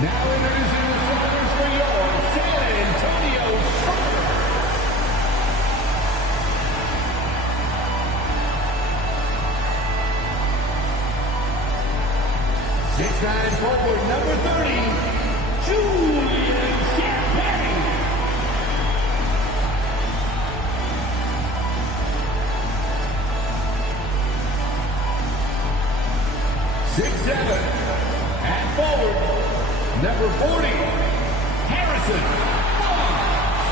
Now introducing the starters for your San Antonio Spurs. 6'9" forward, number 30, Julian Champagne. 6'7", and forward, number 40, Harrison Barnes.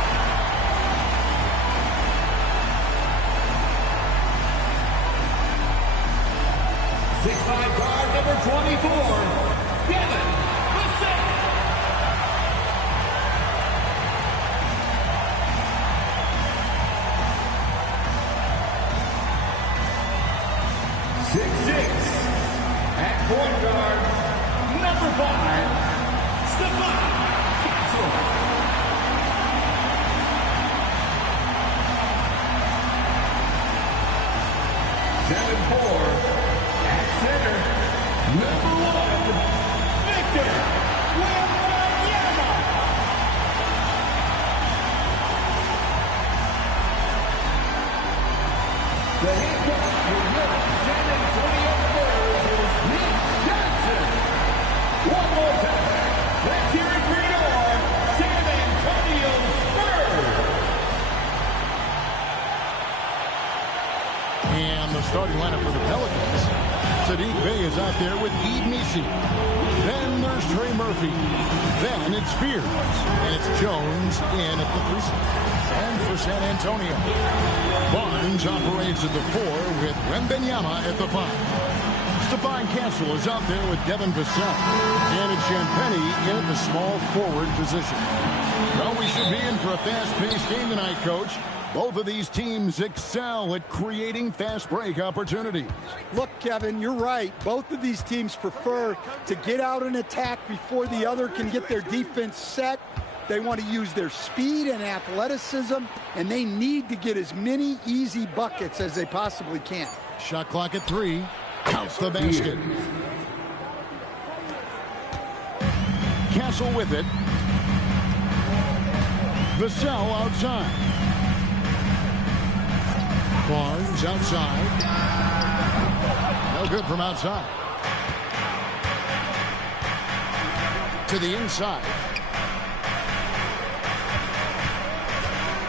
6'5" guard, number 24, Devin Vassell. 6'6", and point guard, number 5, Stephon Castle. 7'4", at center, number 1, Victor Wembanyama. The head coach for your San Antonio Spurs is Nick Johnson. One more time, let's hear it for your San Antonio Spurs. And the starting lineup for the Pelicans. Sadiq Bey is out there with Ed Misi. Then there's Trey Murphy. Then it's Spears. And it's Jones in at the 3 spot. And for San Antonio, Barnes operates at the 4 with Wembanyama at the 5. Stephon Castle is out there with Devin Vassell. And it's Champagne in at the small forward position. Well, we should be in for a fast-paced game tonight, Coach. Both of these teams excel at creating fast break opportunities. Look, Kevin, you're right. Both of these teams prefer to get out and attack before the other can get their defense set. They want to use their speed and athleticism, and they need to get as many easy buckets as they possibly can. Shot clock at 3. Counts the basket. Castle with it. Vassell outside. Barnes outside. No good from outside. To the inside.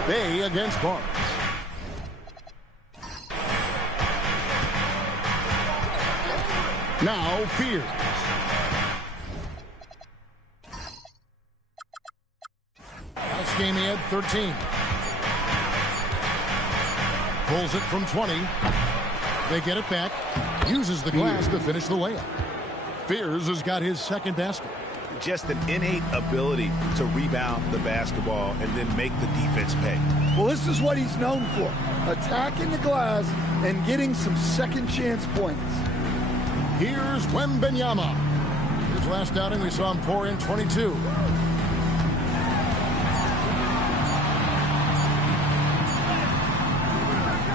Bey against Barnes. Now Fears. Last game he had 13. Pulls it from 20. They get it back. Uses the glass to finish the layup. Fears has got his second basket. Just an innate ability to rebound the basketball and then make the defense pay. Well, this is what he's known for. Attacking the glass and getting some second chance points. Here's Wembanyama. His last outing, we saw him pour in 22.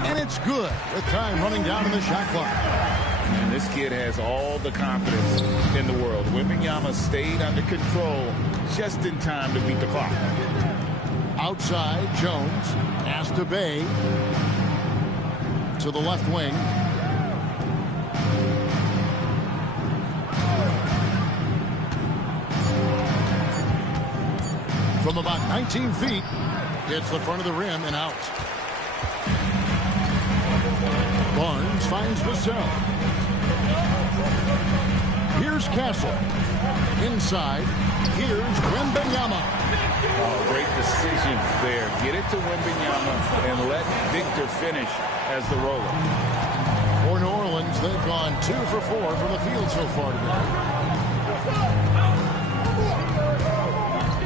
And it's good with time running down in the shot clock. And this kid has all the confidence in the world. Wembanyama stayed under control just in time to beat the clock. Outside, Jones. Pass to Bey. To the left wing. From about 19 feet, hits the front of the rim and out. Barnes finds Vassell. Here's Castle. Inside, here's Wembanyama. Oh, great decision there. Get it to Wembanyama and let Victor finish as the roller. For New Orleans, they've gone 2 for 4 from the field so far today.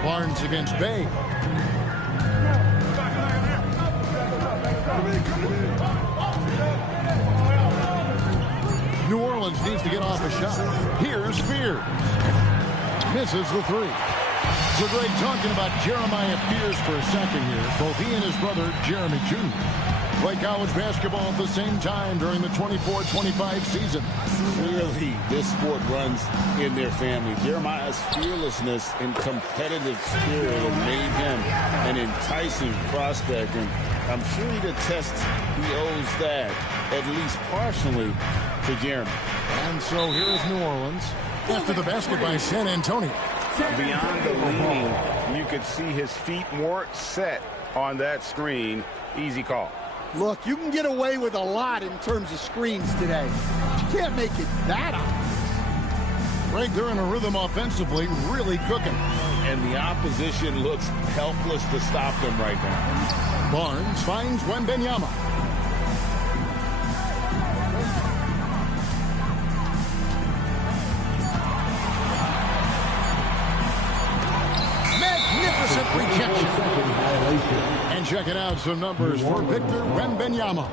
Barnes against Bey. New Orleans needs to get off a shot. Here's Fears. Misses the 3. So great talking about Jeremiah Fears for a second here. Both he and his brother, Jeremy Jr., play college basketball at the same time during the 24-25 season. Clearly, this sport runs in their family. Jeremiah's fearlessness and competitive spirit have made him an enticing prospect, and I'm sure he'd attest he owes that, at least partially, to Jeremy. And so here is New Orleans after the basket by San Antonio. Beyond the leaning, you could see his feet weren't set on that screen. Easy call. Look, you can get away with a lot in terms of screens today. You can't make it that obvious. Greg, they're in a rhythm offensively, really cooking. And the opposition looks helpless to stop them right now. Barnes finds Wembanyama. Magnificent rejection. And checking out some numbers for Victor Wembanyama.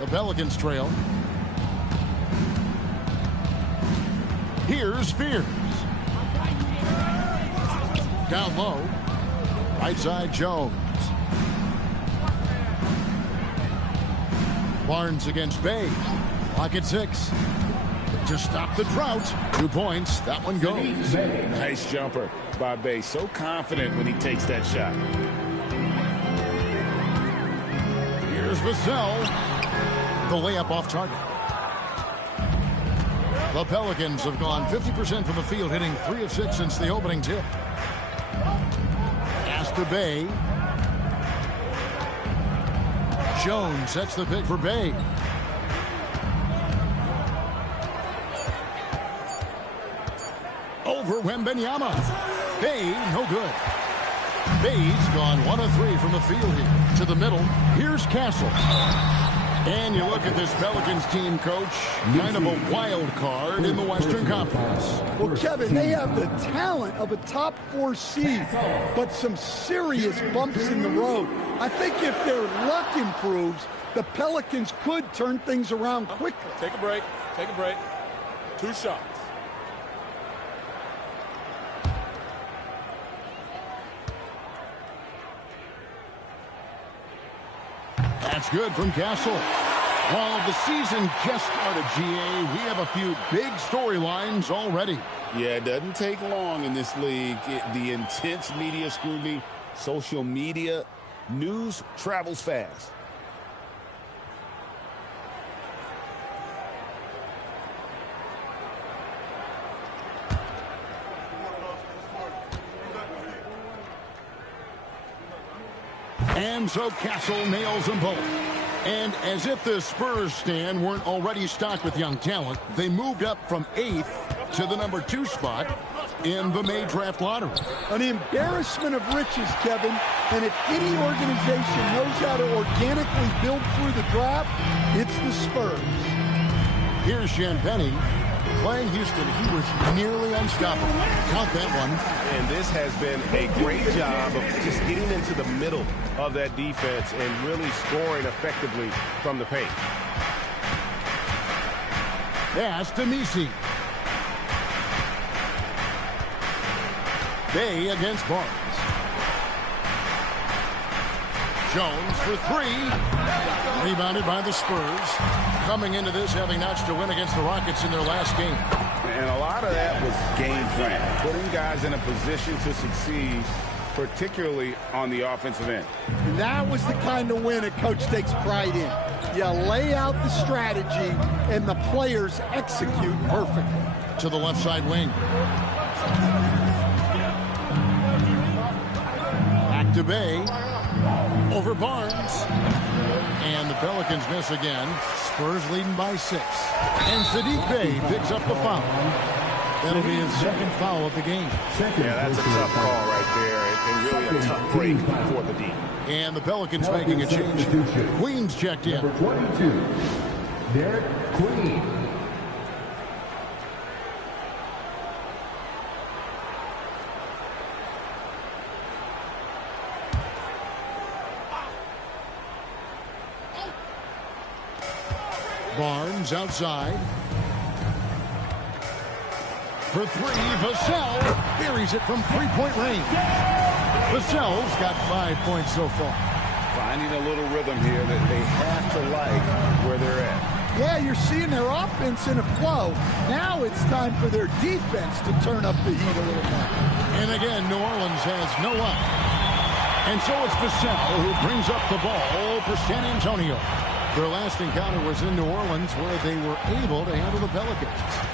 The Pelicans trail. Here's Spears. Down low. Right side Jones. Barnes against Bay. Lock at 6. To stop the drought. 2 points. That one goes. Nice jumper by Bay. So confident when he takes that shot. Here's Vassell. The layup off target. The Pelicans have gone 50% from the field, hitting 3 of 6 since the opening tip. Pass to Bay. Jones sets the pick for Bay. Over Wembanyama. Bay, no good. Bay's gone 1 of 3 from the field here. To the middle. Here's Castle. And you look at this Pelicans team, Coach, kind of a wild card in the Western Conference. Well, Kevin, they have the talent of a top 4 seed, but some serious bumps in the road. I think if their luck improves, the Pelicans could turn things around quickly. Take a break. Take a break. 2 shots. That's good from Castle. While the season just started, GA, we have a few big storylines already. Yeah, it doesn't take long in this league. The intense media scrutiny, social media, news travels fast. And so Castle nails them both. And as if the Spurs stand weren't already stocked with young talent, they moved up from 8th to the number 2 spot in the May draft lottery. An embarrassment of riches, Kevin. And if any organization knows how to organically build through the draft, it's the Spurs. Here's Champagnie. Playing Houston, he was nearly unstoppable. Count that one. And this has been a great job of just getting into the middle of that defense and really scoring effectively from the paint. Pass to Misi. Bay against Barnes. Jones for 3. Rebounded by the Spurs. Coming into this having notched a win against the Rockets in their last game. And a lot of that was game plan, putting guys in a position to succeed, particularly on the offensive end. And that was the kind of win a coach takes pride in. You lay out the strategy, and the players execute perfectly. To the left side wing. Back to Bay. Over Barnes. And the Pelicans miss again. Spurs leading by 6. And Saddiq Bey picks up the foul. That'll be his 2nd foul of the game. Yeah, that's a tough call right there, and really a tough break for the D. And the Pelicans making a change. Queen's checked in. Number 22, Derek Queen. Barnes outside. for three. Vassell buries it from three-point range. Vassell's got 5 points so far. Finding a little rhythm here that they have to like where they're at. Yeah, you're seeing their offense in a flow. Now it's time for their defense to turn up the heat a little more. And again, New Orleans has no up. And so it's Vassell who brings up the ball for San Antonio. Their last encounter was in New Orleans, where they were able to handle the Pelicans.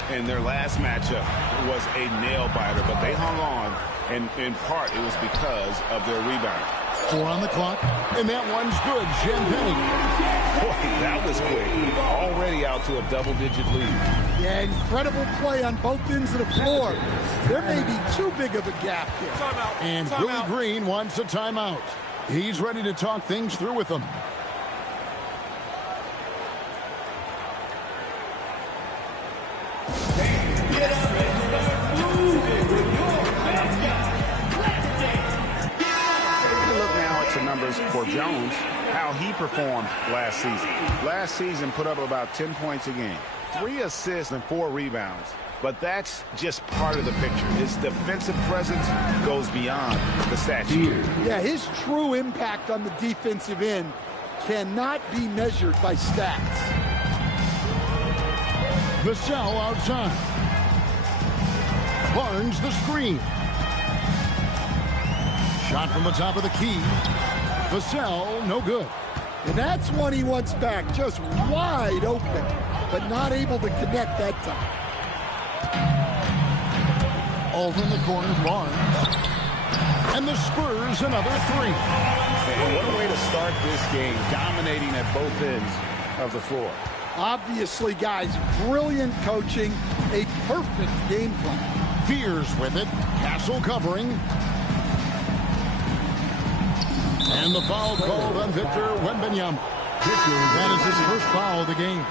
And their last matchup was a nail-biter, but they hung on, and in part it was because of their rebound. 4 on the clock, and that one's good. Champagne. Boy, that was quick. Already out to a double-digit lead. Yeah, incredible play on both ends of the floor. There may be too big of a gap here. And Willie Green wants a timeout. He's ready to talk things through with them. Numbers for Jones, how he performed last season. Last season put up about 10 points a game, 3 assists and 4 rebounds. But that's just part of the picture. His defensive presence goes beyond the stat sheet. Yeah, his true impact on the defensive end cannot be measured by stats. Vassell outside. Barnes the screen. Shot from the top of the key. Vassell, no good. And that's one he wants back, just wide open, but not able to connect that time. Over in the corner, Barnes. And the Spurs another 3. And what a way to start this game, dominating at both ends of the floor. Obviously, guys, brilliant coaching, a perfect game plan. Fears with it. Castle covering. And the foul called on Victor Wembanyama. That is his first foul of the game.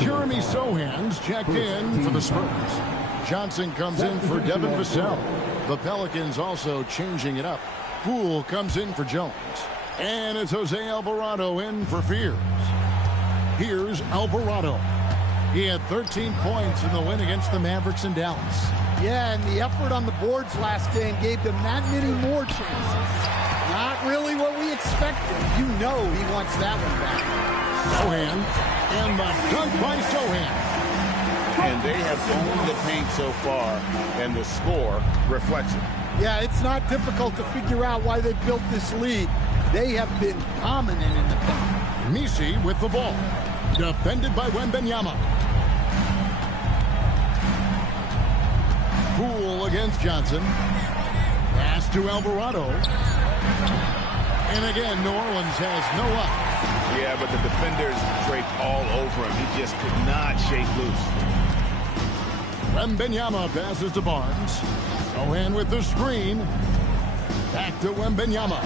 Jeremy Sohan's checked in for the Spurs. Johnson comes in for Devin Vassell. The Pelicans also changing it up. Poole comes in for Jones. And it's Jose Alvarado in for Fears. Here's Alvarado. He had 13 points in the win against the Mavericks in Dallas. Yeah, and the effort on the boards last game gave them that many more chances. Not really what we expected. You know he wants that one back. Sohan, and the dunk by Sohan. And they have owned the paint so far, and the score reflects it. Yeah, it's not difficult to figure out why they built this lead. They have been dominant in the paint. Misi with the ball. Defended by Wembanyama. Poole against Johnson. Pass to Alvarado. And again, New Orleans has no up. Yeah, but the defenders draped all over him. He just could not shake loose. Wembanyama passes to Barnes. Sohan with the screen. Back to Wembanyama.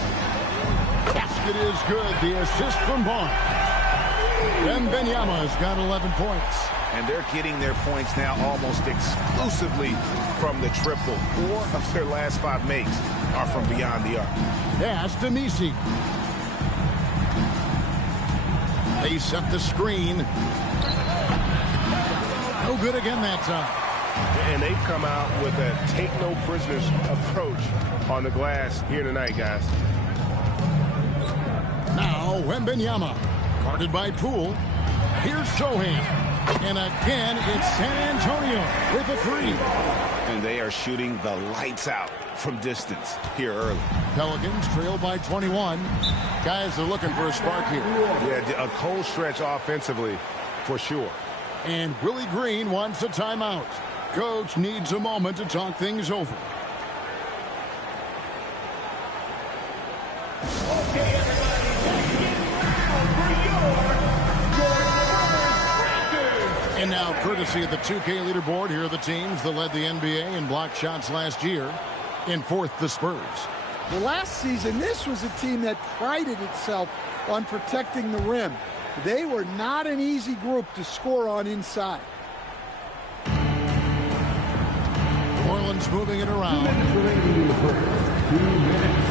Basket is good. The assist from Barnes. Wembanyama has got 11 points. And they're getting their points now almost exclusively from the triple. 4 of their last 5 makes are from beyond the arc. Pass to Misi. They set the screen. No good again that time. And they've come out with a take-no-prisoners approach on the glass here tonight, guys. Now Wembanyama. Guarded by Poole. Here's Sohan. And again, it's San Antonio with a 3. And they are shooting the lights out from distance here early. Pelicans trail by 21. Guys are looking for a spark here. Yeah, a cold stretch offensively for sure. And Willie Green wants a timeout. Coach needs a moment to talk things over. Okay, everybody, let's get round for your practice. And now, courtesy of the 2K leaderboard, here are the teams that led the NBA in blocked shots last year. In 4th, the Spurs. Well, last season, this was a team that prided itself on protecting the rim. They were not an easy group to score on inside. New Orleans moving it around. 2 minutes remaining in the first. 2 minutes.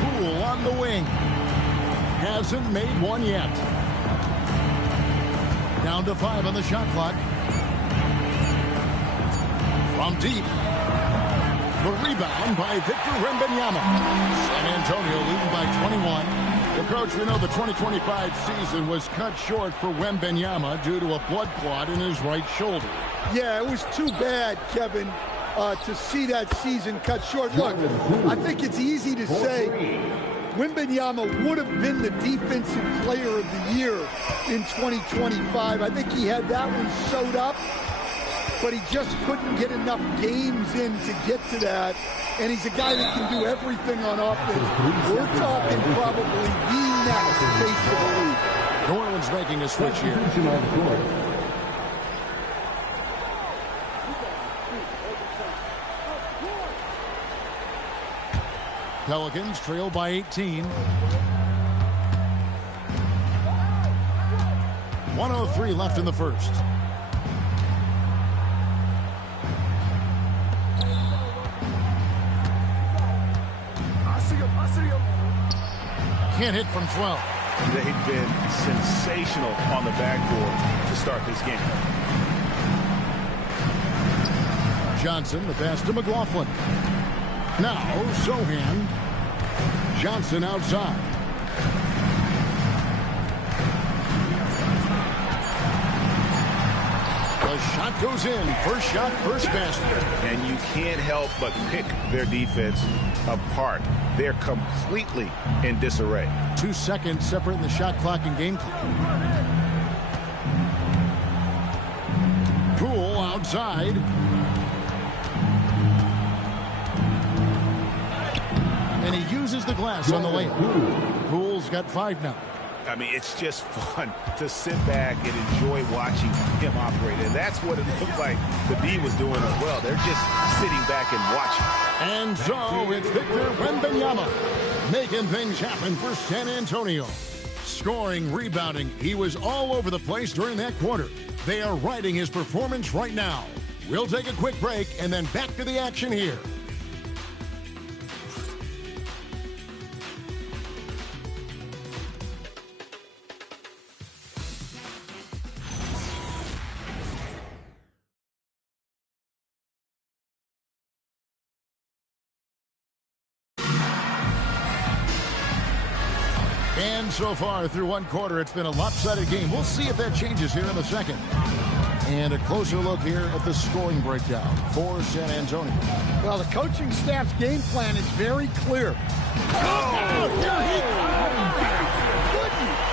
Poole on the wing. Hasn't made one yet. Down to 5 on the shot clock. From deep. The rebound by Victor Wembanyama. San Antonio leading by 21. Well, Coach, we know the 2025 season was cut short for Wembanyama due to a blood clot in his right shoulder. Yeah, it was too bad, Kevin, to see that season cut short. Look, I think it's easy to say Wembanyama would have been the defensive player of the year in 2025. I think he had that one sewed up, but he just couldn't get enough games in to get to that. And he's a guy that can do everything on offense. We're talking probably the next face of the league. New Orleans making a switch here. Pelicans trail by 18. 1:03 left in the first. Can't hit from 12. They've been sensational on the backboard to start this game. Johnson, the pass to McLaughlin. Now, Sohan. Johnson outside. The shot goes in. First shot, first basket. And you can't help but pick their defense apart. They're completely in disarray. 2 seconds separating the shot clock and game clock. Poole outside. And he uses the glass on the layup. Poole's got 5 now. I mean, it's just fun to sit back and enjoy watching him operate. And that's what it looked like the D was doing as well. They're just sitting back and watching. And so it's Victor Wembanyama making things happen for San Antonio. Scoring, rebounding, he was all over the place during that quarter. They are riding his performance right now. We'll take a quick break and then back to the action here. And so far through one quarter, it's been a lopsided game. We'll see if that changes here in a second. And a closer look here at the scoring breakdown for San Antonio. Well, the coaching staff's game plan is very clear. Oh, here he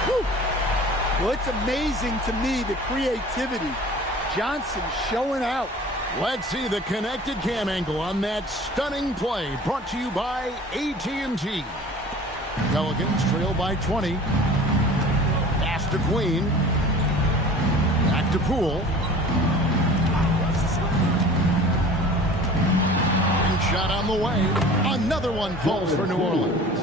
comes. Well, it's amazing to me, the creativity. Johnson showing out. Let's see the connected cam angle on that stunning play, brought to you by AT&T. Pelicans trail by 20. Pass to Queen. Back to Poole. And shot on the way. Another one falls for New Orleans.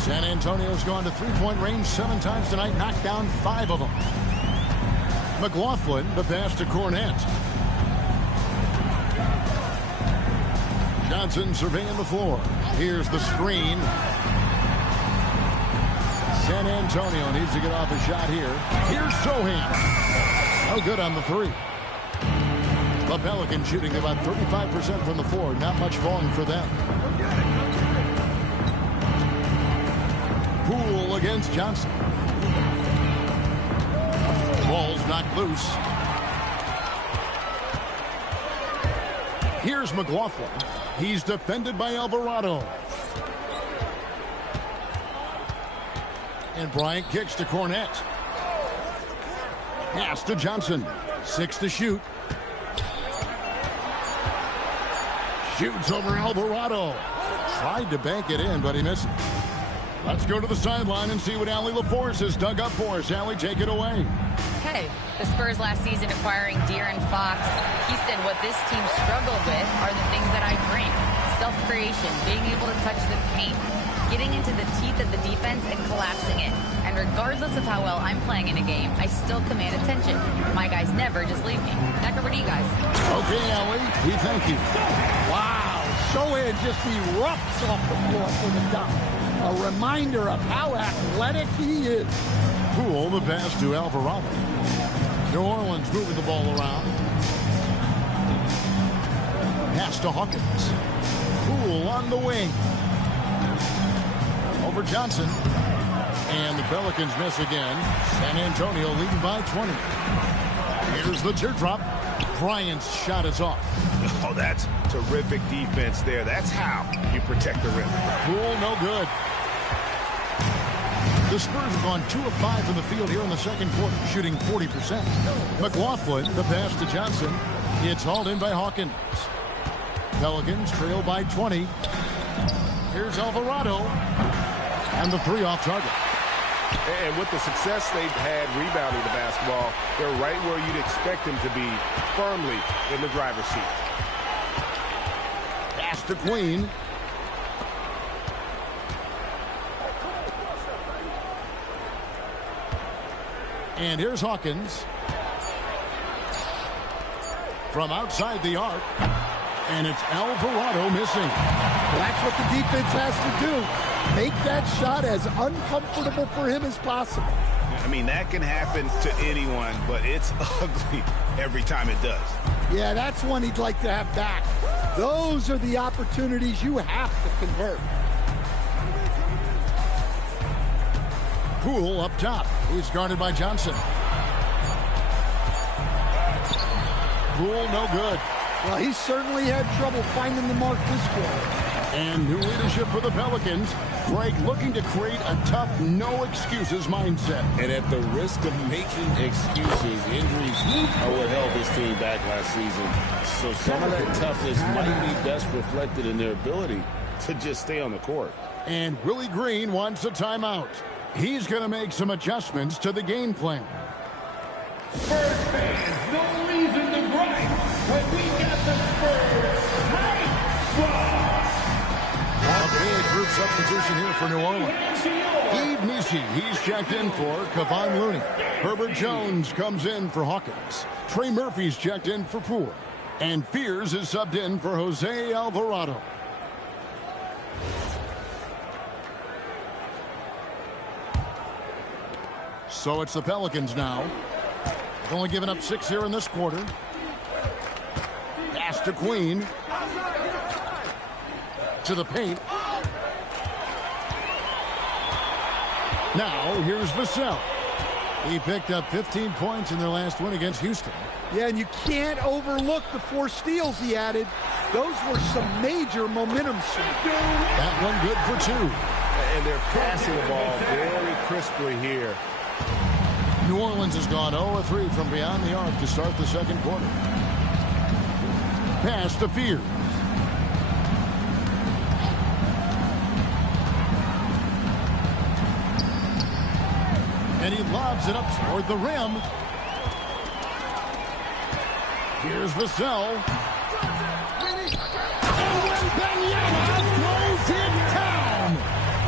San Antonio's gone to three-point range 7 times tonight, knocked down 5 of them. McLaughlin, the pass to Cornette. Johnson surveying the floor. Here's the screen. San Antonio needs to get off a shot here. Here's Sohan. No good on the 3. The Pelicans shooting about 35% from the floor. Not much falling for them. Poole against Johnson. Ball's knocked loose. Here's McLaughlin. He's defended by Alvarado. And Bryant kicks to Cornette. Pass to Johnson. 6 to shoot. Shoots over Alvarado. Tried to bank it in, but he misses. Let's go to the sideline and see what Allie LaForce has dug up for us. Allie, take it away. Okay, the Spurs last season acquiring De'Aaron Fox. He said what this team struggled with are the things that I bring. Self-creation, being able to touch the paint, getting into the teeth of the defense and collapsing it. And regardless of how well I'm playing in a game, I still command attention. My guys never just leave me. Back over to you guys. Okay, Allie, we thank you. Wow, Sohan just erupts off the floor for the dunk. A reminder of how athletic he is. Poole, the pass to Alvarado. New Orleans moving the ball around. Pass to Hawkins. Poole on the wing. Over Johnson. And the Pelicans miss again. San Antonio leading by 20. Here's the teardrop. Bryant's shot is off. Oh, that's terrific defense there. That's how you protect the rim. Poole, no good. The Spurs have gone 2 of 5 from the field here in the second quarter, shooting 40%. McLaughlin, the pass to Johnson. It's hauled in by Hawkins. Pelicans trail by 20. Here's Alvarado. And the 3 off target. And with the success they've had rebounding the basketball, they're right where you'd expect them to be, firmly in the driver's seat. Pass to Queen. And here's Hawkins. From outside the arc. And it's Alvarado missing. That's what the defense has to do. Make that shot as uncomfortable for him as possible. I mean, that can happen to anyone, but it's ugly every time it does. Yeah, that's one he'd like to have back. Those are the opportunities you have to convert. Poole up top. He's guarded by Johnson. Poole, no good. Well, he certainly had trouble finding the mark this quarter. And new leadership for the Pelicans. Greg looking to create a tough, no-excuses mindset. And at the risk of making excuses, injuries are what held this team back last season. So some of that toughness might be best reflected in their ability to just stay on the court. And Willie Green wants a timeout. He's going to make some adjustments to the game plan. Spurs fans, no reason to gripe when we got the Spurs right spot. A big group substitution here for New Orleans. Yves Missi, he's checked in for Kevon Looney. Herbert Jones comes in for Hawkins. Trey Murphy's checked in for Poole. And Fears is subbed in for Jose Alvarado. So it's the Pelicans now. They've only given up 6 here in this quarter. Pass to Queen. To the paint. Now, here's Vassell. He picked up 15 points in their last win against Houston. Yeah, and you can't overlook the 4 steals he added. Those were some major momentum swings. That one good for 2. And they're passing the ball very crisply here. New Orleans has gone 0-3 from beyond the arc to start the second quarter. Pass to Fears. And he lobs it up toward the rim. Here's Vassell. Wembanyama throws it down.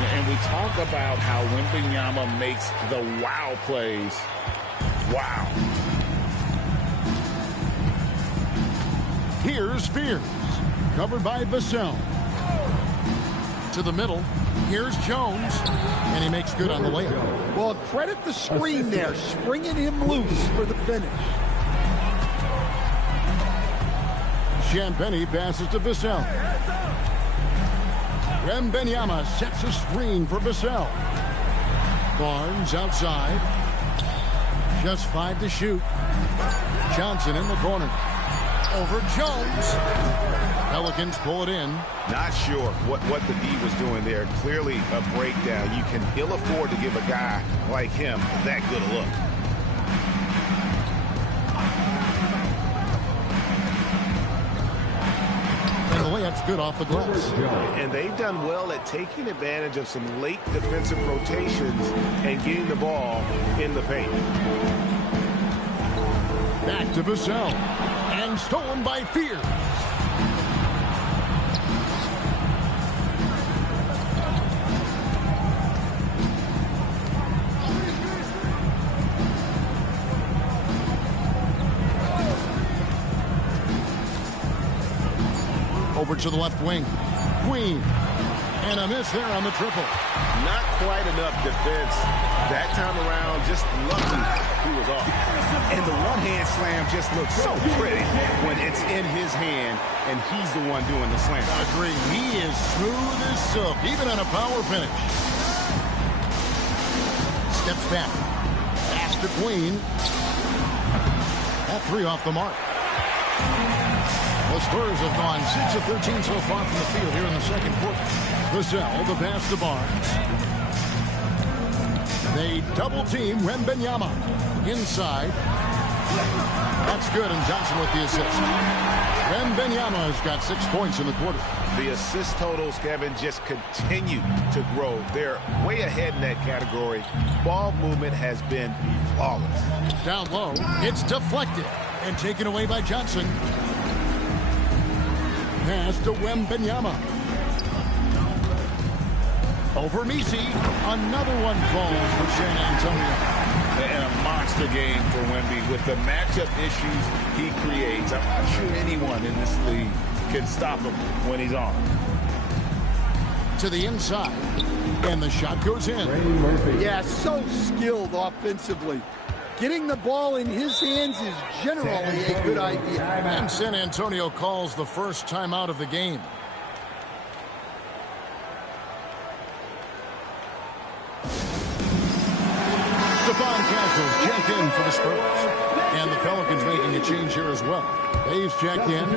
And we talk about how Wembanyama makes the wow plays. Wow. Here's Fears. Covered by Vassell. To the middle. Here's Jones. And he makes good on the layup. Well, credit the screen there, springing him loose for the finish. Champagny passes to Vassell. Wembanyama sets a screen for Vassell. Barnes outside. Just 5 to shoot. Johnson in the corner. Over Jones. Pelicans pull it in. Not sure what the D was doing there. Clearly a breakdown. You can ill afford to give a guy like him that good a look. And the layup's good off the glass. And they've done well at taking advantage of some late defensive rotations and getting the ball in the paint. Back to Vassell. And stolen by Fears. Over to the left wing. Queen. And a miss there on the triple. Not quite enough defense That time around, just lucky he was off. And the one-hand slam just looks so pretty when it's in his hand and he's the one doing the slam. Agree. He is smooth as silk, even on a power finish. Steps back. Pass to Queen. That three off the mark. The Spurs have gone 6 of 13 so far from the field here in the second quarter. Vassell, the pass to Barnes. They double-team Wembanyama. Inside. That's good, and Johnson with the assist. Wembanyama has got 6 points in the quarter. The assist totals, Kevin, just continue to grow. They're way ahead in that category. Ball movement has been flawless. Down low, it's deflected and taken away by Johnson. Pass to Wembanyama. Over Misi. Another one falls for San Antonio. And a monster game for Wemby. With the matchup issues he creates, I'm not sure anyone in this league can stop him when he's on. To the inside. And the shot goes in. Yeah, so skilled offensively. Getting the ball in his hands is generally a good idea. And San Antonio calls the first timeout of the game. Stephon Castle's checked in for the Spurs. And the Pelicans making a change here as well. Dave's checked in.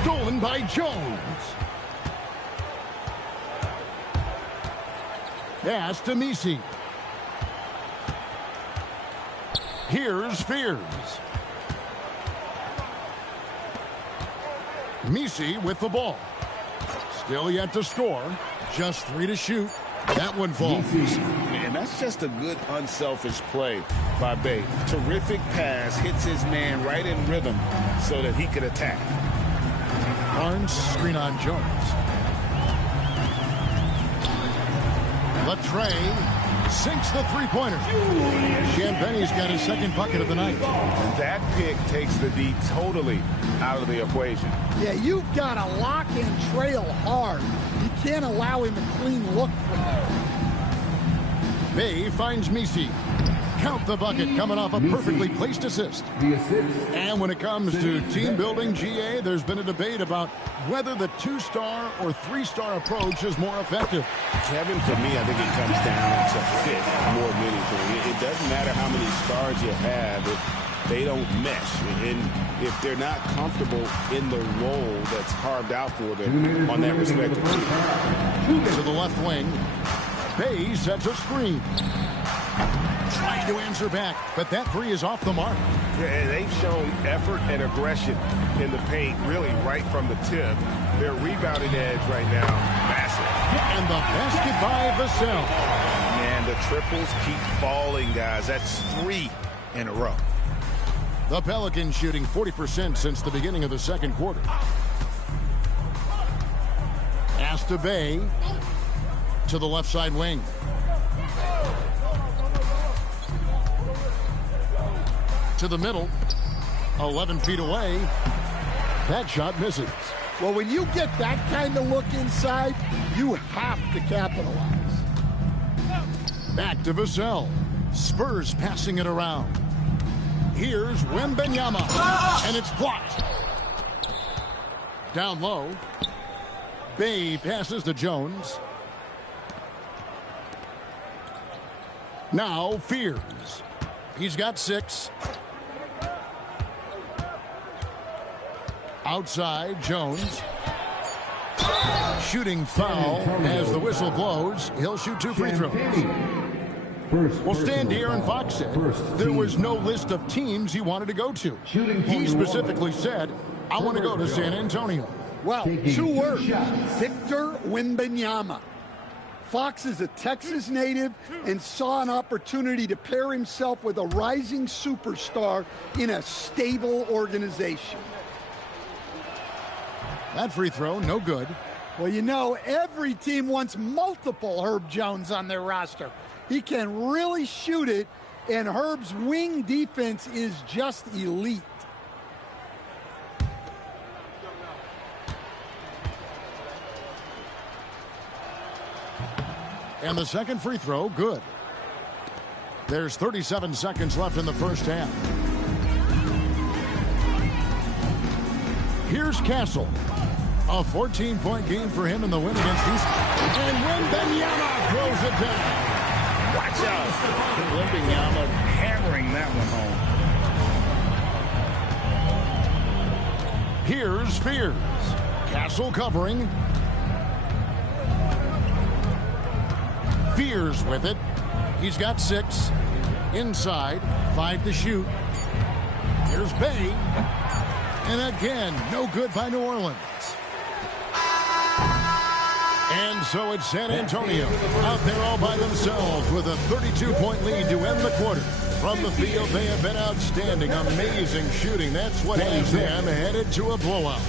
Stolen by Jones. Pass to Misi. Here's Spears. Misi with the ball. Still yet to score. Just 3 to shoot. That one falls. And that's just a good unselfish play by Bay. Terrific pass. Hits his man right in rhythm so that he could attack. Barnes screen on Jones. Latrey sinks the three-pointer. Champagne's got his second bucket of the night. And that pick takes the D totally out of the equation. Yeah, you've got to lock and trail hard. You can't allow him a clean look from there. Bay finds Misi. Count the bucket coming off a perfectly placed assist. And when it comes to team building, GA, there's been a debate about whether the 2-star or 3-star approach is more effective. Kevin, for me, I think it comes down to fit more than anything. It doesn't matter how many stars you have if they don't mesh. And if they're not comfortable in the role that's carved out for them on that respective team. To the left wing, Bay sets a screen. Trying to answer back, but that three is off the mark. Yeah, they've shown effort and aggression in the paint, really right from the tip. Their rebounding edge right now, massive. And the basket by Vassell. Man, the triples keep falling, guys. That's 3 in a row. The Pelicans shooting 40% since the beginning of the second quarter. Pass to Bay. To the left side wing. To the middle, 11 feet away. That shot misses. Well, when you get that kind of look inside, you have to capitalize. Back to Vassell. Spurs passing it around. Here's Wembanyama. And it's blocked. Down low. Bay passes to Jones. Now Fears. He's got 6. Outside, Jones. Shooting foul as the whistle blows. He'll shoot 2 free throws. Well, Stan De'Aaron Fox said there was no list of teams he wanted to go to. He specifically said, I want to go to San Antonio. Well, 2 words. Victor Wembanyama. Fox is a Texas native and saw an opportunity to pair himself with a rising superstar in a stable organization. That free throw, no good. Well, you know, every team wants multiple Herb Jones on their roster. He can really shoot it, and Herb's wing defense is just elite. And the second free throw, good. There's 37 seconds left in the first half. Here's Castle. A 14-point game for him in the win against East. And Wembanyama throws it down. Watch out. Wembanyama hammering that one home. Here's Spears. Castle covering. Spears with it. He's got 6. Inside. 5 to shoot. Here's Bay. And again, no good by New Orleans. And so it's San Antonio out there all by themselves with a 32-point lead to end the quarter. From the field, they have been outstanding. Amazing shooting. That's what has them headed to a blowout.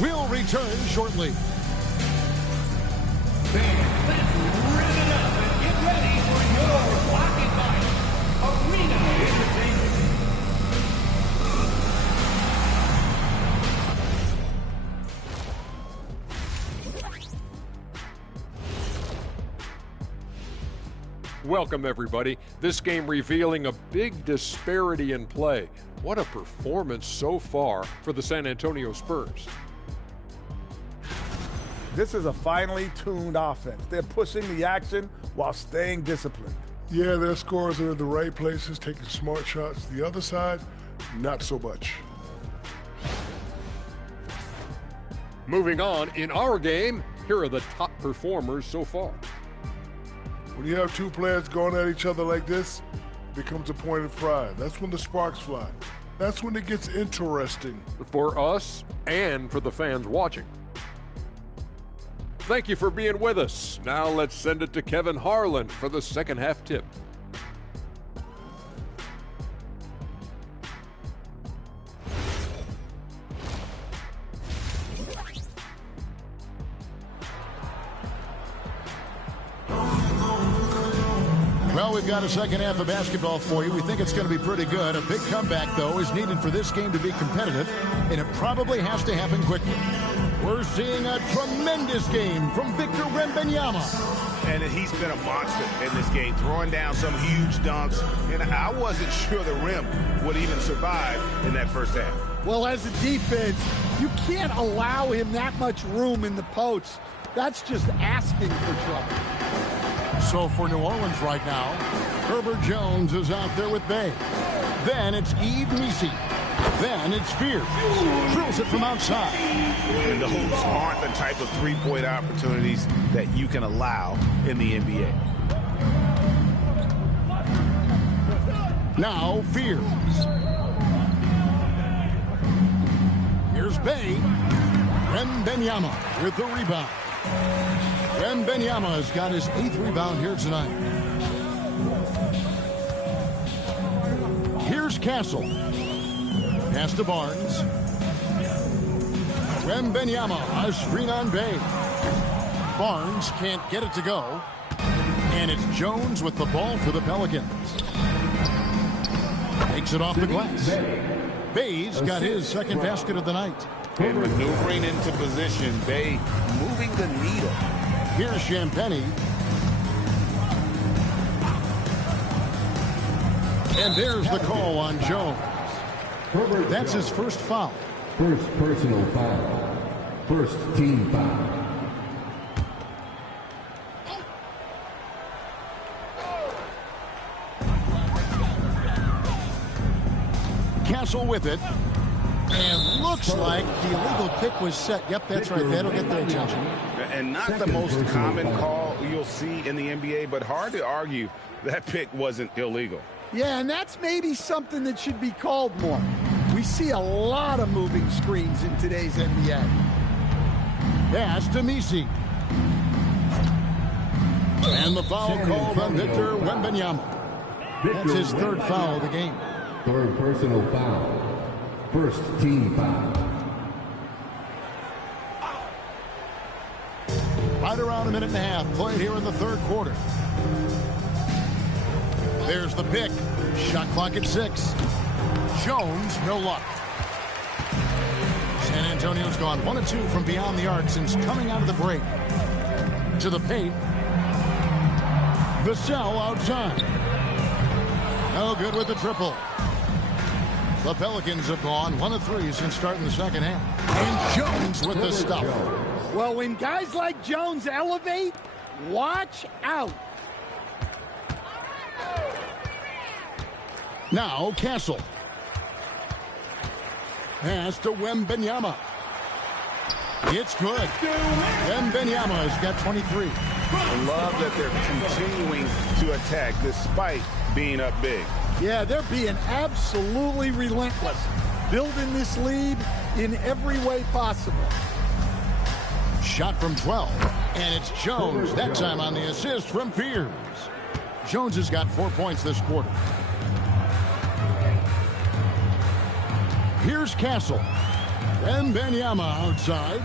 We'll return shortly. Fans, let's rev it up and get ready for your Black and White Arena Entertainment. Welcome, everybody. This game revealing a big disparity in play. What a performance so far for the San Antonio Spurs. This is a finely tuned offense. They're pushing the action while staying disciplined. Yeah, their scores are in the right places, taking smart shots. The other side, not so much. Moving on, in our game, here are the top performers so far. When you have two players going at each other like this, it becomes a point of pride. That's when the sparks fly. That's when it gets interesting. For us and for the fans watching. Thank you for being with us. Now let's send it to Kevin Harlan for the second half tip. Well, we've got a second half of basketball for you. We think it's going to be pretty good. A big comeback, though, is needed for this game to be competitive, and it probably has to happen quickly. We're seeing a tremendous game from Victor Wembanyama. And he's been a monster in this game, throwing down some huge dunks. And I wasn't sure the rim would even survive in that first half. Well, as a defense, you can't allow him that much room in the post. That's just asking for trouble. So for New Orleans right now, Herbert Jones is out there with Bay. Then it's Nisi. Then it's Spears. Drills it from outside. And those aren't the type of three-point opportunities that you can allow in the NBA. Now Spears. Here's Bay. Wembanyama with the rebound. Wembanyama has got his 8th rebound here tonight. Here's Castle. Pass to Barnes. Wembanyama, a screen on Bay. Barnes can't get it to go. And it's Jones with the ball for the Pelicans. Takes it off the glass. Bay's got his second basket of the night. And maneuvering into position, Bay moving the needle. Here's Champagny. And there's the call on Jones. That's his first foul. First personal foul. First team foul. Castle with it. And looks like the illegal kick was set. Yep, that's right. That'll get their attention. And not the most common call you'll see in the NBA, but hard to argue that pick wasn't illegal. Yeah, and that's maybe something that should be called more. We see a lot of moving screens in today's NBA. Pass to Nisi. And the foul called on Victor Wembanyama. That's his third foul of the game. Third personal foul. First team foul. Right around a minute and a half played here in the third quarter. There's the pick. Shot clock at 6. Jones, no luck. San Antonio's gone 1 of 2 from beyond the arc since coming out of the break. To the paint. Vassell outside. No good with the triple. The Pelicans have gone 1 of 3 since starting the second half. And Jones with the stuff. Well, when guys like Jones elevate, watch out. Now Castle. Pass to Wembanyama. It's good. Wembanyama has got 23. I love that they're continuing to attack despite being up big. Yeah, they're being absolutely relentless, building this lead in every way possible. Shot from 12, and it's Jones, that time on the assist from Fears. Jones has got 4 points this quarter. Here's Castle. Wembanyama outside.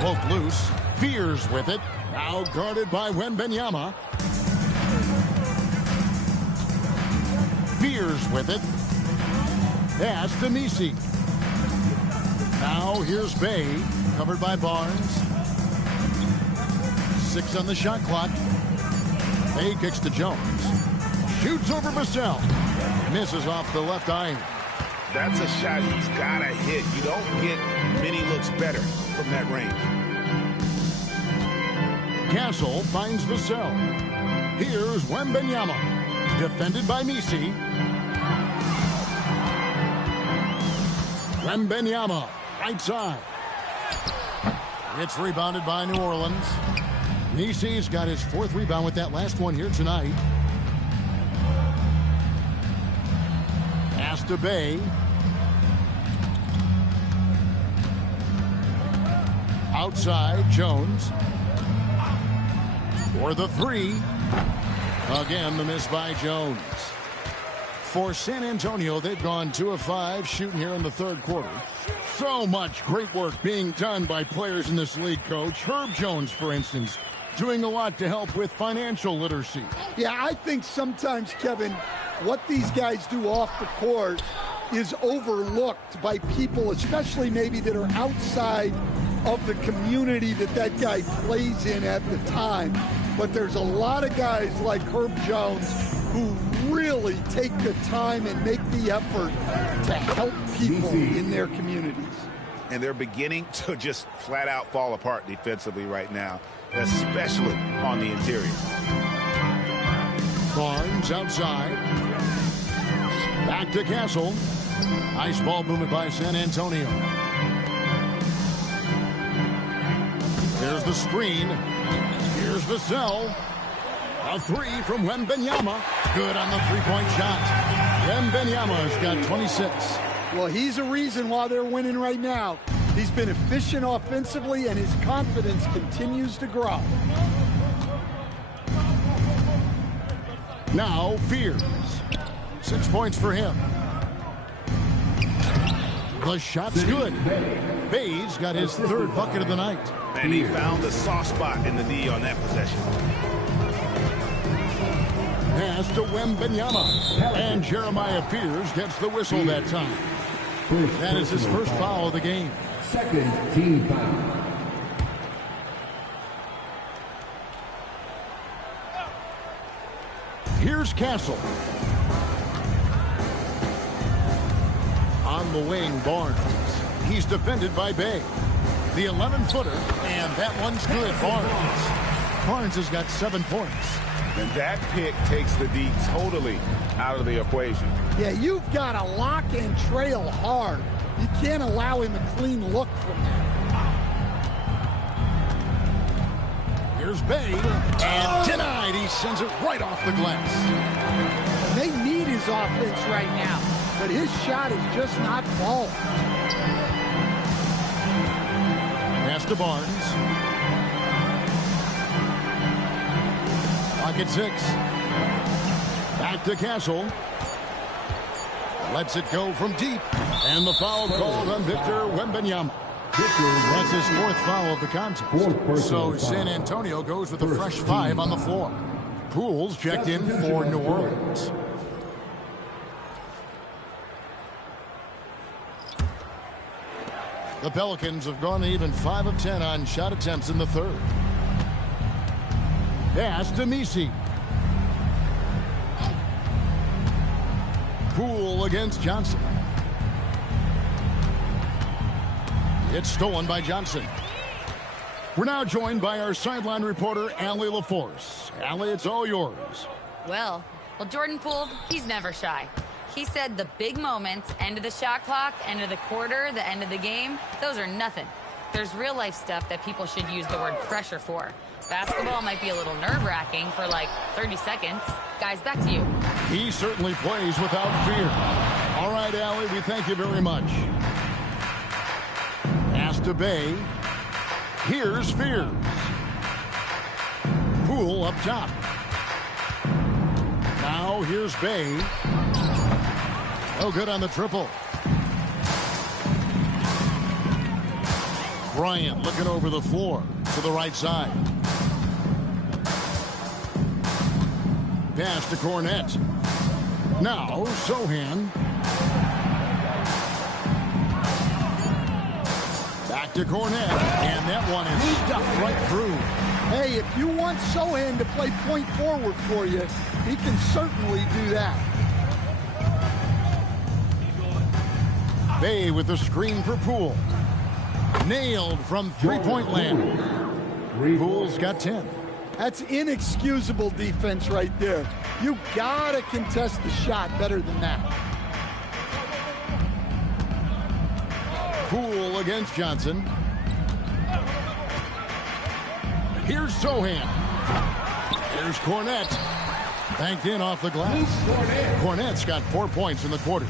Poke loose. Fears with it. Now guarded by Wembanyama. Fears with it. Pass to Nisi. Now here's Bay. Covered by Barnes. 6 on the shot clock. Bay kicks to Jones. Shoots over Vassell. Misses off the left eye. That's a shot he's got to hit. You don't get many looks better from that range. Castle finds Vassell. Here's Wembanyama. Defended by Nisi. Wembanyama, right side. It's rebounded by New Orleans. Nisi's got his 4th rebound with that last one here tonight. Pass to Bay. Outside, Jones. For the 3. Again, the miss by Jones. For San Antonio, they've gone 2 of 5 shooting here in the 3rd quarter. So much great work being done by players in this league, Coach. Herb Jones, for instance, doing a lot to help with financial literacy. Yeah, I think sometimes, Kevin, what these guys do off the court is overlooked by people, especially maybe that are outside of the community that guy plays in at the time. But there's a lot of guys like Herb Jones who really take the time and make the effort to help people in their communities. And they're beginning to just flat out fall apart defensively right now, especially on the interior. Barnes outside. Back to Castle. Nice ball movement by San Antonio. There's the screen. Here's Vassell. A 3 from Wembanyama. Good on the 3-point shot. Wembanyama has got 26. Well, he's a reason why they're winning right now. He's been efficient offensively, and his confidence continues to grow. Now Fears. 6 points for him. The shot's good. Bay's got his 3rd bucket of the night. And he found the soft spot in the knee on that possession. Pass to Wembanyama. And Jeremiah Fears gets the whistle that time. That is his 1st foul of the game. 2nd team foul. Here's Castle. On the wing, Barnes. He's defended by Bay. The 11-footer, and that one's good. Barnes has got 7 points. And that pick takes the D totally out of the equation. Yeah, you've got to lock and trail hard. You can't allow him a clean look from that. Here's Bay, and denied. He sends it right off the glass. They need his offense right now, but his shot is just not falling. Pass to Barnes. Pocket 6. Back to Castle. Lets it go from deep. And the foul called on Victor Wembanyama. That's his 4th foul of the contest. So San Antonio goes with a fresh 5 on the floor. Pools checked in for New Orleans. The Pelicans have gone even 5 of 10 on shot attempts in the 3rd. Pass to Misi. Poole against Johnson. It's stolen by Johnson. We're now joined by our sideline reporter, Allie LaForce. Allie, it's all yours. Well, Jordan Poole, he's never shy. He said the big moments, end of the shot clock, end of the quarter, the end of the game, those are nothing. There's real-life stuff that people should use the word pressure for. Basketball might be a little nerve-wracking for like 30 seconds. Guys, back to you. He certainly plays without fear. All right, Allie, we thank you very much. Pass to Bay. Here's Spears. Poole up top. Now here's Bay. Oh, good on the triple. Bryant looking over the floor to the right side. Pass to Cornette. Now Sohan. Back to Cornette. And that one is stuffed right through. Hey, if you want Sohan to play point forward for you, he can certainly do that. Bay with the screen for Poole. Nailed from three-point land. Poole's got 10. That's inexcusable defense right there. You gotta contest the shot better than that. Poole against Johnson. Here's Sohan. Here's Cornette. Banked in off the glass. Cornette's got 4 points in the quarter.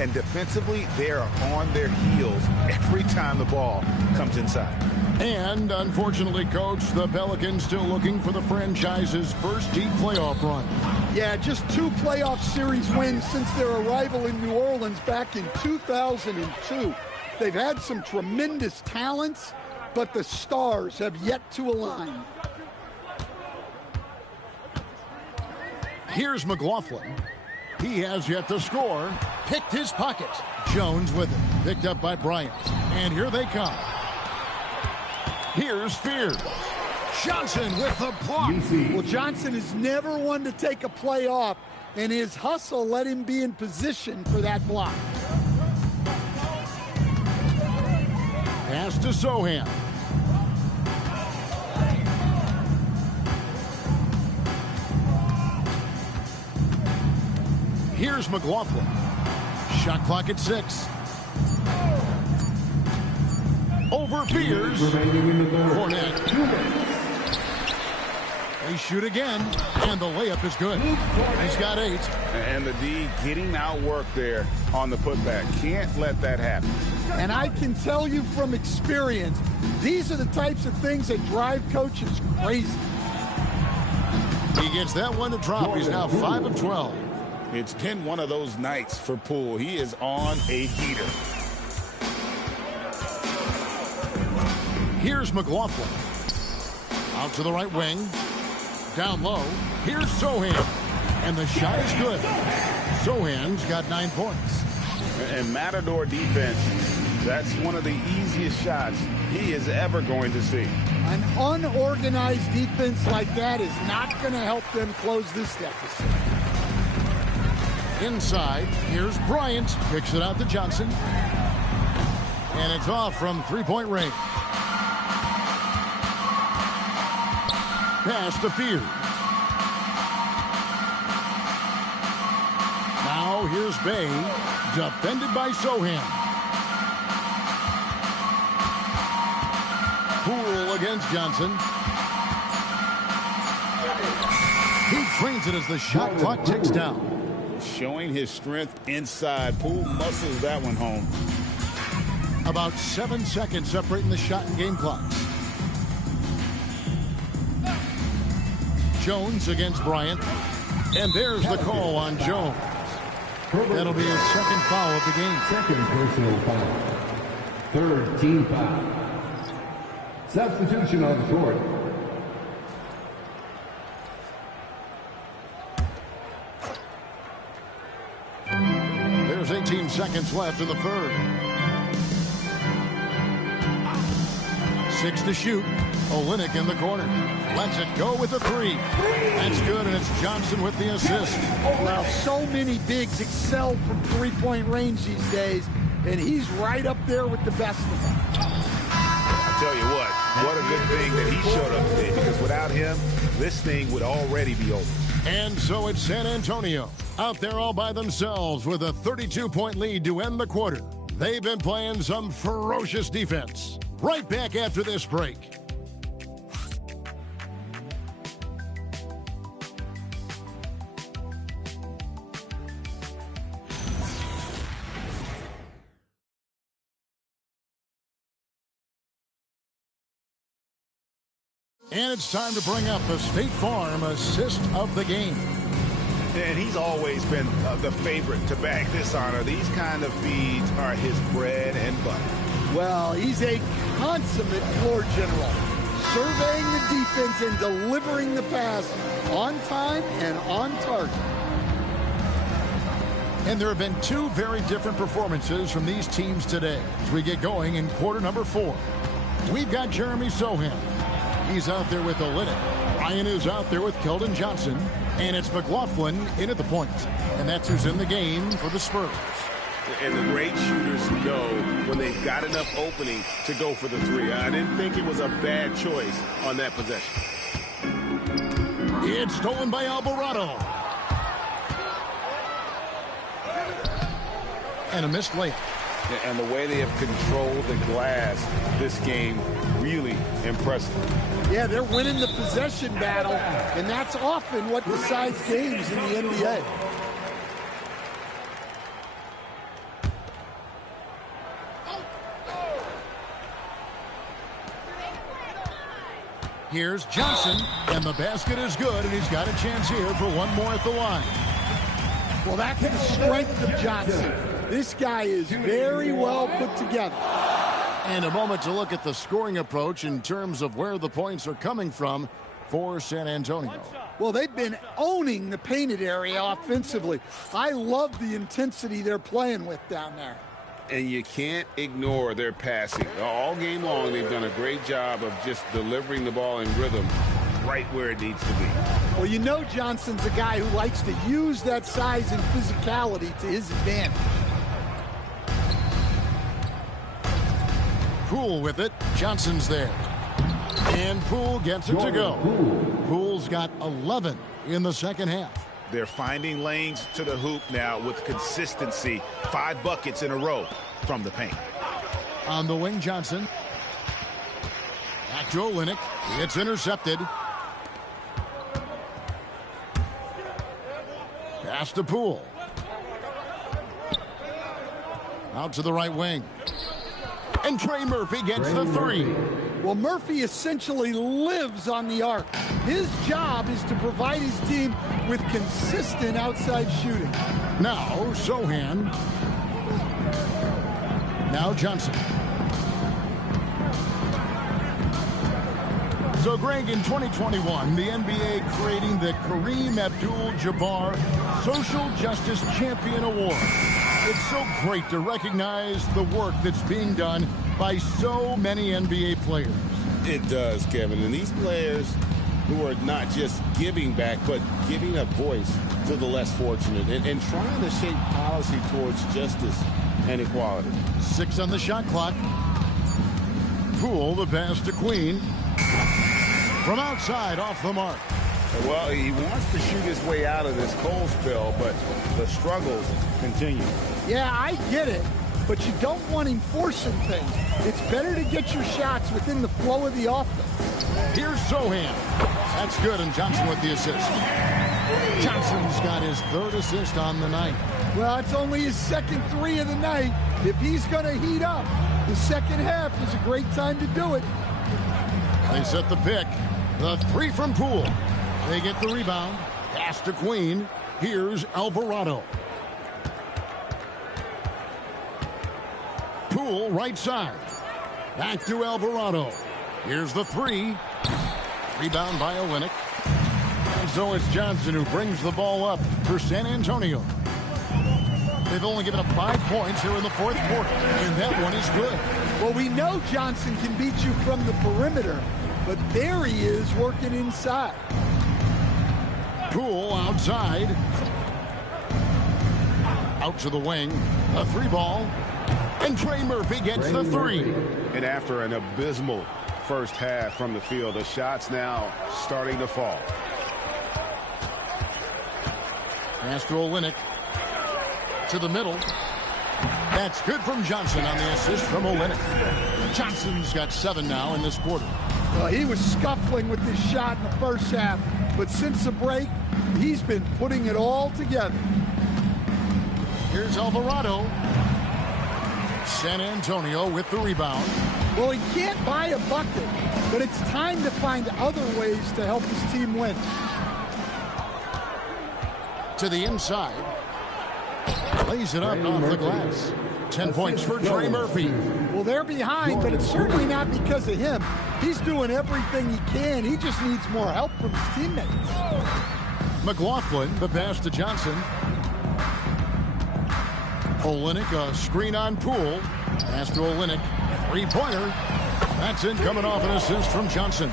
And defensively, they are on their heels every time the ball comes inside. And unfortunately, Coach, the Pelicans still looking for the franchise's first deep playoff run. Yeah, just 2 playoff series wins since their arrival in New Orleans back in 2002. They've had some tremendous talents, but the stars have yet to align. Here's McLaughlin. He has yet to score. Picked his pocket. Jones with it. Picked up by Bryant. And here they come. Here's Spears. Johnson with the block. Well, Johnson is never one to take a play off, and his hustle let him be in position for that block. Pass to Sohan. Here's McLaughlin. Shot clock at 6. Over Spears. Cornette. They shoot again, and the layup is good. He's got 8. And the D getting outworked there on the putback. Can't let that happen. And I can tell you from experience, these are the types of things that drive coaches crazy. He gets that one to drop. He's now 5 of 12. It's been one of those nights for Poole. He is on a heater. Here's McLaughlin. Out to the right wing. Down low. Here's Sohan. And the shot is good. Sohan's got 9 points. And Matador defense, that's one of the easiest shots he is ever going to see. An unorganized defense like that is not going to help them close this deficit. Inside, here's Bryant. Kicks it out to Johnson. And it's off from three-point range. Pass to Spears. Now here's Bay. Defended by Sohan. Poole against Johnson. He trains it as the shot clock ticks down. Showing his strength inside. Poole muscles that one home. About 7 seconds separating the shot and game clocks. Jones against Bryant. And there's the call on Jones. That'll be his second foul of the game. Second personal foul. Third team foul. Substitution on the court. There's 18 seconds left in the third. 6 to shoot. Olynyk in the corner. Lets it go with the three. That's good, and it's Johnson with the assist. Well, so many bigs excel from three-point range these days, and he's right up there with the best of them. I tell you what a good thing that he showed up today, because without him, this thing would already be over. And so it's San Antonio out there all by themselves with a 32-point lead to end the quarter. They've been playing some ferocious defense. Right back after this break. And it's time to bring up the State Farm assist of the game. And he's always been the favorite to bag this honor. These kind of feeds are his bread and butter. Well, he's a consummate floor general, surveying the defense and delivering the pass on time and on target. And there have been two very different performances from these teams today as we get going in quarter number 4. We've got Jeremy Sohan. He's out there with Olynyk. Ryan is out there with Keldon Johnson. And it's McLaughlin in at the point. And that's who's in the game for the Spurs. And the great shooters know when they've got enough opening to go for the three. I didn't think it was a bad choice on that possession. It's stolen by Alvarado. And a missed layup. And the way they have controlled the glass this game, really impressive. Yeah, they're winning the possession battle, and that's often what decides games in the NBA. Here's Johnson, and the basket is good, and he's got a chance here for one more at the line. Well, that's the strength of Johnson. This guy is very well put together. And a moment to look at the scoring approach in terms of where the points are coming from for San Antonio. Well, they've been owning the painted area offensively. I love the intensity they're playing with down there. And you can't ignore their passing. All game long, they've done a great job of just delivering the ball in rhythm right where it needs to be. Well, you know Johnson's a guy who likes to use that size and physicality to his advantage. Poole with it. Johnson's there. And Poole gets it to go. Poole's got 11 in the second half. They're finding lanes to the hoop now with consistency. 5 buckets in a row from the paint. On the wing, Johnson. Back to Olynyk. It's intercepted. Pass to Poole. Out to the right wing. And Trey Murphy gets the three. Well, Murphy essentially lives on the arc. His job is to provide his team with consistent outside shooting. Now, Sohan. Now Johnson. So, Greg, in 2021, the NBA creating the Kareem Abdul-Jabbar Social Justice Champion Award. It's so great to recognize the work that's being done by so many NBA players. It does, Kevin. And these players who are not just giving back, but giving a voice to the less fortunate and trying to shape policy towards justice and equality. 6 on the shot clock. Poole, the pass to Queen. From outside, off the mark. Well, he wants to shoot his way out of this cold spell, but the struggles continue. Yeah, I get it, but you don't want him forcing things. It's better to get your shots within the flow of the offense. Here's Sohan. That's good, and Johnson with the assist. Johnson's got his 3rd assist on the night. Well, it's only his 2nd 3 of the night. If he's going to heat up, the second half is a great time to do it. They set the pick. The 3 from Poole. They get the rebound. Pass to Queen. Here's Alvarado. Poole, right side. Back to Alvarado. Here's the 3. Rebound by Olynyk. And so it's Johnson who brings the ball up for San Antonio. They've only given up 5 points here in the 4th quarter, and that one is good. Well, we know Johnson can beat you from the perimeter, but there he is working inside. Poole outside. Out to the wing. A 3-ball. And Trey Murphy gets the 3. And after an abysmal first half from the field, the shots now starting to fall. Pass to Olynyk. To the middle. That's good from Johnson on the assist from Olynyk. Johnson's got 7 now in this quarter. He was scuffling with this shot in the first half, but since the break, he's been putting it all together. Here's Alvarado. San Antonio with the rebound. Well, he can't buy a bucket, but it's time to find other ways to help his team win. To the inside. Lays it up off the glass. 10 points for Trey Murphy. Well, they're behind, but it's certainly not because of him. He's doing everything he can. He just needs more help from his teammates. McLaughlin, the pass to Johnson. Olynyk, a screen on Poole. Pass to Olynyk. 3-pointer. That's in, coming off an assist from Johnson.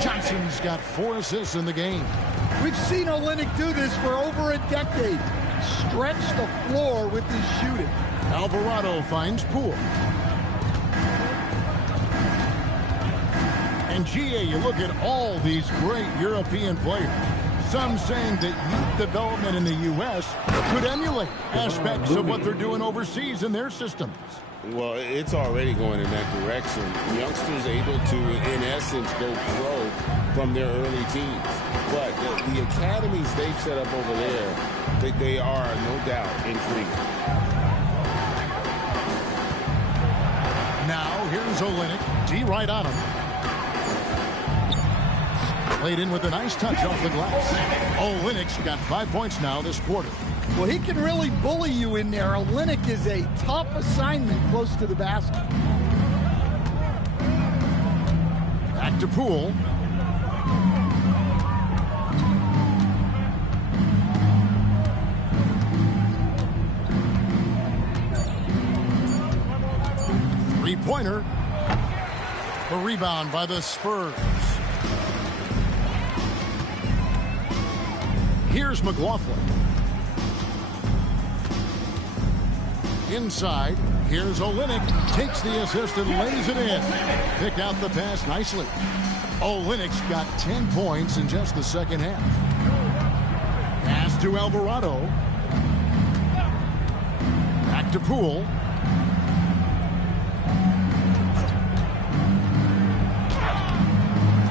Johnson's got 4 assists in the game. We've seen Olynyk do this for over a decade. Stretch the floor with his shooting. Alvarado finds Poole. And GA, you look at all these great European players. Some saying that youth development in the U.S. could emulate aspects of what they're doing overseas in their systems. Well, it's already going in that direction. Youngsters able to, in essence, go pro from their early teens. But the academies they've set up over there, they are, no doubt, intriguing. Now, here's Olynyk. D right on him. Played in with a nice touch off the glass. Olynyk's got 5 points now this quarter. Well, he can really bully you in there. Olynyk is a tough assignment close to the basket. Back to Poole. Three-pointer. The rebound by the Spurs. Here's McLaughlin. Inside, here's Olynyk. Takes the assist and lays it in. Pick out the pass nicely. Olynyk's got 10 points in just the second half. Pass to Alvarado. Back to Poole.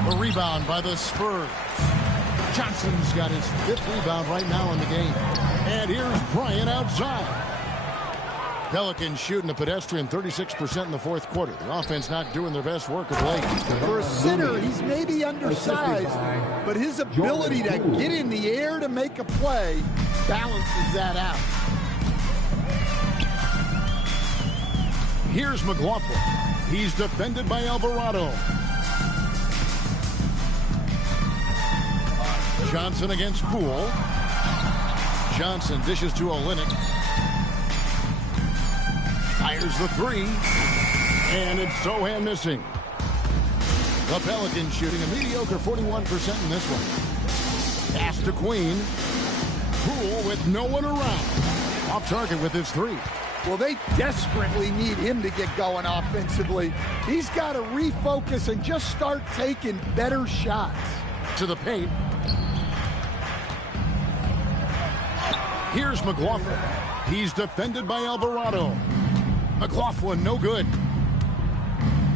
The rebound by the Spurs. Johnson's got his 5th rebound right now in the game. And here's Bryant outside. Pelicans shooting a pedestrian 36% in the 4th quarter. The offense not doing their best work of late. For a center, he's maybe undersized, but his ability to get in the air to make a play balances that out. Here's McLaughlin. He's defended by Alvarado. Johnson against Poole. Johnson dishes to Olynyk. Fires the 3. And it's Sohan missing. The Pelicans shooting a mediocre 41% in this one. Pass to Queen. Poole with no one around. Off target with his 3. Well, they desperately need him to get going offensively. He's got to refocus and just start taking better shots. To the paint. Here's McLaughlin. He's defended by Alvarado. McLaughlin, no good.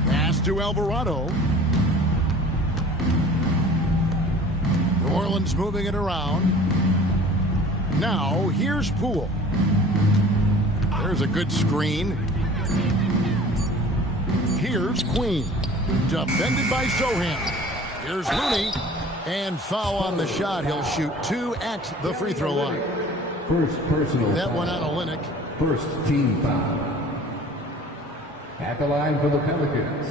Pass to Alvarado. New Orleans moving it around. Now, here's Poole. There's a good screen. Here's Queen. Defended by Sohan. Here's Looney. And foul on the shot. He'll shoot 2 at the free throw line. First personal That foul. one on Olynyk. First team foul. At the line for the Pelicans,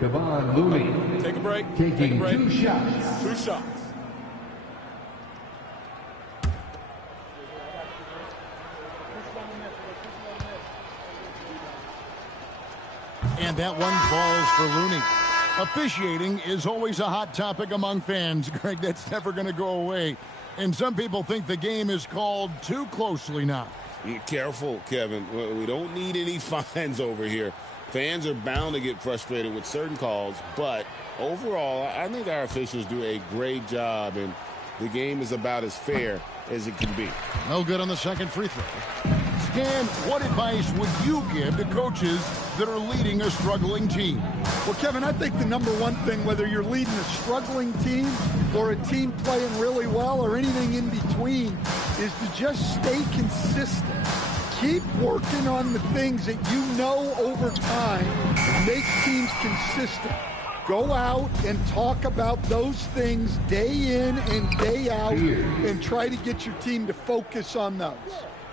Kevon Looney. Take a break. Taking Take a break. 2 shots. 2 shots. And that one falls for Looney. Officiating is always a hot topic among fans, Greg. That's never going to go away. And some people think the game is called too closely now. Be careful, Kevin. We don't need any fines over here. Fans are bound to get frustrated with certain calls, but overall, I think our officials do a great job, and the game is about as fair as it can be. No good on the second free throw. Stan, what advice would you give to coaches that are leading a struggling team? Well, Kevin, I think the number one thing, whether you're leading a struggling team or a team playing really well or anything in between, is to just stay consistent. Keep working on the things that you know over time make teams consistent. Go out and talk about those things day in and day out and try to get your team to focus on those.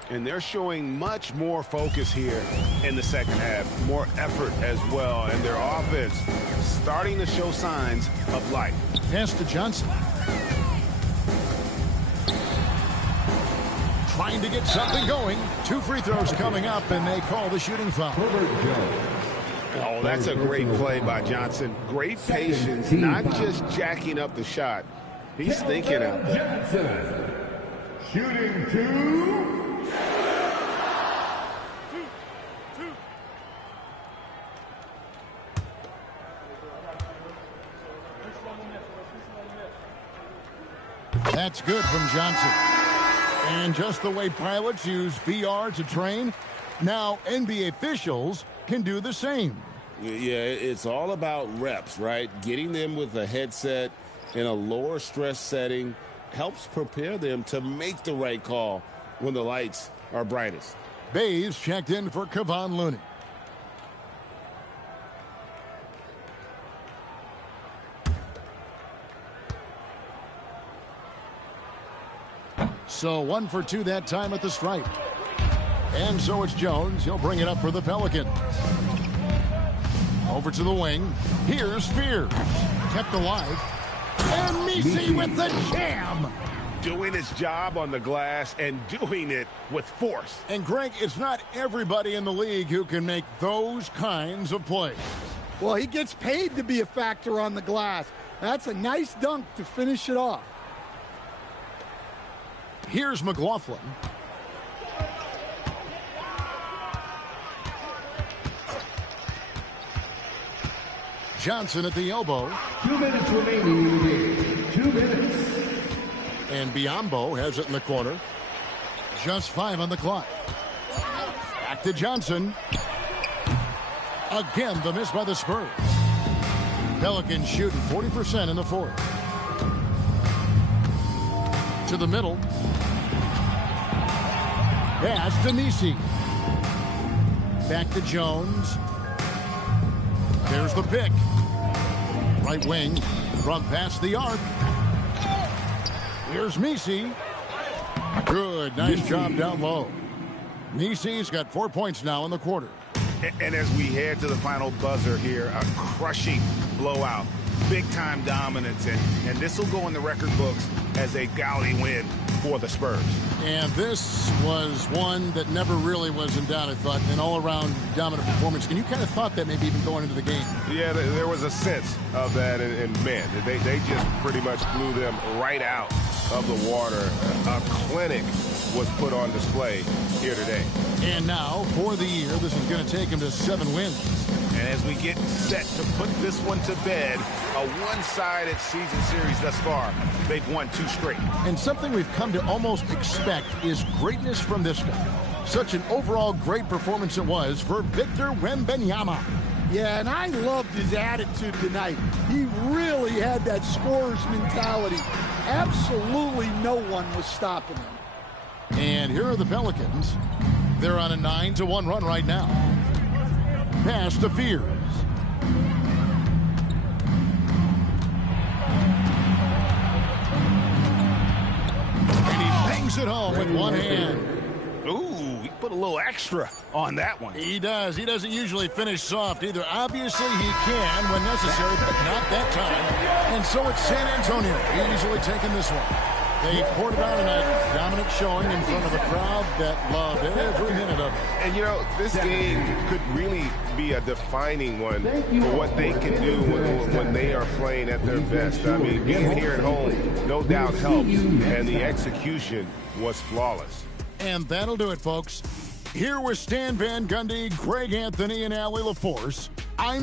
And they're showing much more focus here in the second half, more effort as well, and their offense starting to show signs of life. Pass to Johnson. Trying to get something going. 2 free throws coming up, and they call the shooting foul. Oh, that's a great play by Johnson. Great patience, not just jacking up the shot. He's thinking out there. Johnson, shooting 2. That's good from Johnson. And just the way pilots use VR to train, now NBA officials can do the same. Yeah, it's all about reps, right? Getting them with a headset in a lower stress setting helps prepare them to make the right call when the lights are brightest. Bays checked in for Kevon Looney. So 1 for 2 that time at the stripe. And so it's Jones. He'll bring it up for the Pelicans. Over to the wing. Here's Spears. Kept alive. And Messi with the jam. Doing his job on the glass and doing it with force. And Greg, it's not everybody in the league who can make those kinds of plays. Well, he gets paid to be a factor on the glass. That's a nice dunk to finish it off. Here's McLaughlin. Johnson at the elbow. 2 minutes remaining. 2 minutes. And Biyombo has it in the corner. Just 5 on the clock. Back to Johnson. Again, the miss by the Spurs. Pelicans shooting 40% in the fourth. To the middle. Pass to Messi. Back to Jones. There's the pick. Right wing from past the arc. Here's Messi. Good. Nice job down low. Messi's got 4 points now in the quarter. And as we head to the final buzzer here, a crushing blowout. Big-time dominance, and this will go in the record books as a gaudy win for the Spurs. And this was one that never really was in doubt, I thought, an all-around dominant performance. And you kind of thought that maybe even going into the game. Yeah, there was a sense of that, and man, they just pretty much blew them right out of the water. A clinic was put on display here today. And now, for the year, this is going to take him to 7 wins. And as we get set to put this one to bed, a one-sided season series thus far, they've won 2 straight. And something we've come to almost expect is greatness from this guy. Such an overall great performance it was for Victor Wembanyama. Yeah, and I loved his attitude tonight. He really had that scorer's mentality. Absolutely no one was stopping him. And here are the Pelicans. They're on a 9-1 run right now. Pass to Spears. And he bangs it home with one hand. Ooh, he put a little extra on that one. He does. He doesn't usually finish soft either. Obviously, he can when necessary, but not that time. And so it's San Antonio easily taking this one. They poured it on tonight. Dominant showing in front of a crowd that loved every minute of it. And, you know, this game could really be a defining one for what they can do when they are playing at their best. I mean, being here at home, no doubt helps, and the execution was flawless. And that'll do it, folks. Here with Stan Van Gundy, Greg Anthony, and Allie LaForce, I'm